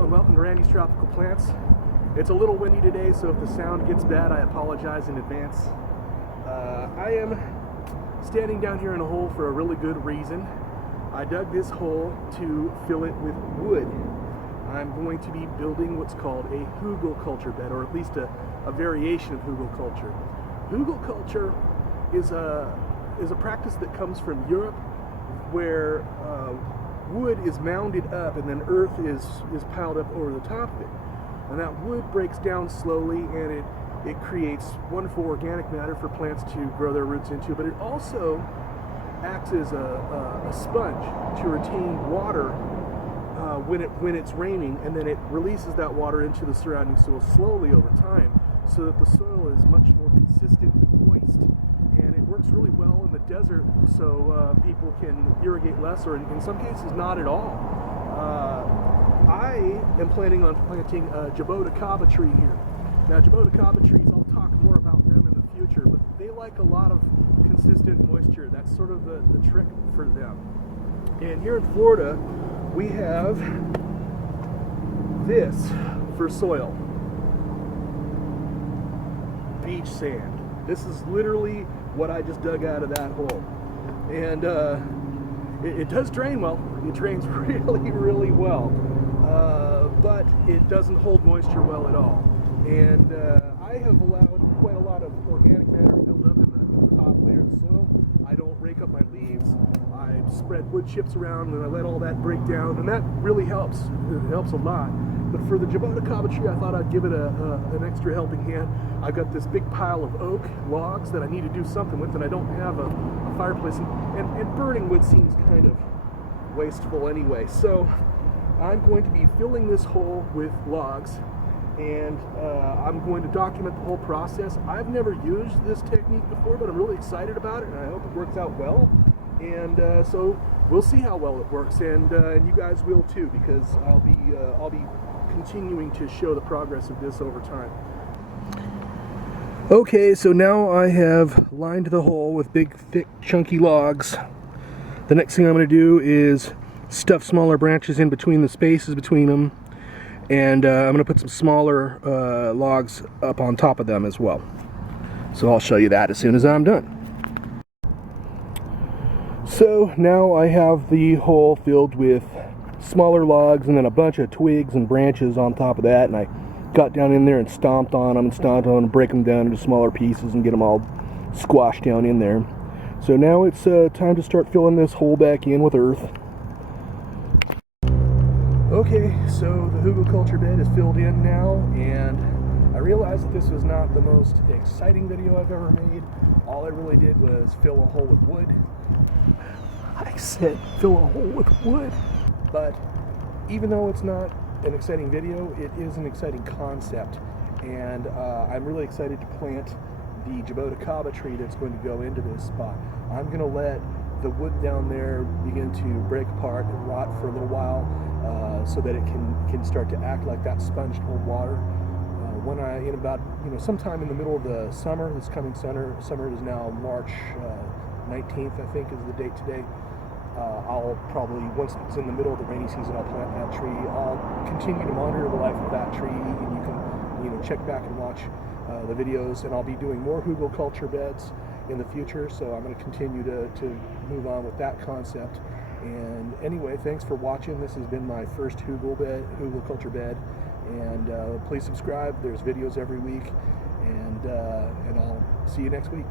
Hello and welcome to Randy's Tropical Plants. It's a little windy today, so if the sound gets bad, I apologize in advance. I am standing down here in a hole for a really good reason. I dug this hole to fill it with wood. I'm going to be building what's called a Hugelkultur bed, or at least a variation of Hugelkultur. Hugelkultur is a practice that comes from Europe, where wood is mounded up and then earth is piled up over the top of it. And that wood breaks down slowly, and it creates wonderful organic matter for plants to grow their roots into, but it also acts as a sponge to retain water when it's raining, and then it releases that water into the surrounding soil slowly over time, so that the soil is much more consistently moist. And it works really well in the desert, so people can irrigate less, or in some cases not at all. I am planning on planting a Jaboticaba tree here. Now, Jaboticaba trees, I'll talk more about them in the future, but they like a lot of consistent moisture. That's sort of the trick for them. And here in Florida, we have this for soil: beach sand. This is literally what I just dug out of that hole. And it does drain well. It drains really, really well. But it doesn't hold moisture well at all. And I have allowed quite a lot of organic matter to build up in the top layer of the soil. I don't rake up my leaves. I spread wood chips around, and I let all that break down, and that really helps. It helps a lot. But for the Jaboticaba tree, I thought I'd give it an extra helping hand. I've got this big pile of oak logs that I need to do something with, and I don't have a fireplace. And burning wood seems kind of wasteful anyway. So I'm going to be filling this hole with logs, and I'm going to document the whole process. I've never used this technique before, but I'm really excited about it, and I hope it works out well. And so we'll see how well it works, and you guys will too, because I'll be continuing to show the progress of this over time. Okay, so now I have lined the hole with big, thick, chunky logs. The next thing I'm going to do is stuff smaller branches in between the spaces between them, and I'm going to put some smaller logs up on top of them as well. So I'll show you that as soon as I'm done. So now I have the hole filled with smaller logs and then a bunch of twigs and branches on top of that, and I got down in there and stomped on them and break them down into smaller pieces and get them all squashed down in there. So now it's time to start filling this hole back in with earth. Okay, so the Hugelkultur bed is filled in now, and I realized that this was not the most exciting video I've ever made. All I really did was fill a hole with wood. I said fill a hole with wood. But even though it's not an exciting video, it is an exciting concept, and I'm really excited to plant the Jaboticaba tree that's going to go into this spot. I'm going to let the wood down there begin to break apart and rot for a little while, so that it can start to act like that sponge to hold water. In about sometime in the middle of the summer, this coming summer is now March 19th, I think is the date today. I'll probably, once it's in the middle of the rainy season, I'll plant that tree. I'll continue to monitor the life of that tree, and you can check back and watch the videos, and I'll be doing more Hugelkultur beds in the future, so I'm going to continue to move on with that concept. And anyway, thanks for watching. This has been my first Hugelkultur bed, and please subscribe. There's videos every week, and I'll see you next week.